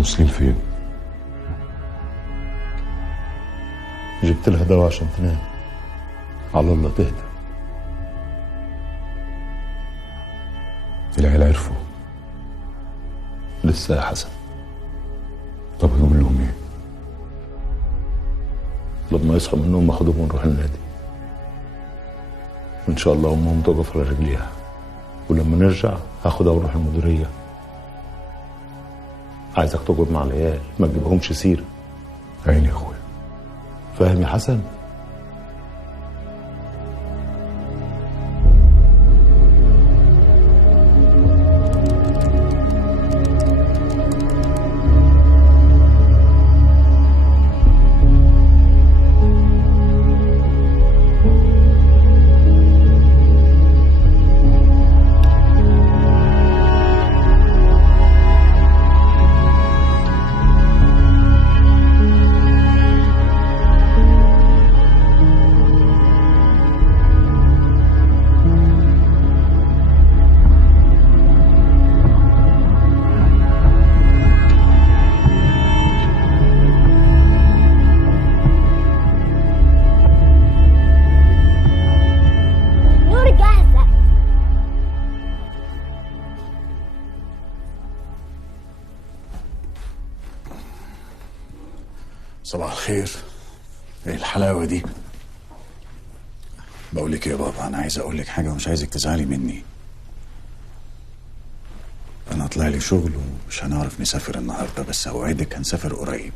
واصلين فين؟ جبت لها دواء عشان تنام، على الله تهدى. العيال عرفوا؟ لسه يا حسن. طب يقول لهم ايه؟ لما يصحوا من النوم اخدهم ونروح النادي، وان شاء الله امهم تقف على رجليها، ولما نرجع هاخدها واروح المديريه. عايزك تقعد مع العيال، ما تجيبهمش سيره. عيني يا اخويا. فاهم يا حسن؟ صباح الخير. ايه الحلاوه دي؟ بقول لك يا بابا، انا عايز اقول لك حاجه ومش عايزك تزعلي مني. انا طلع لي شغل ومش هنعرف نسافر النهارده، بس اوعدك هنسافر قريب.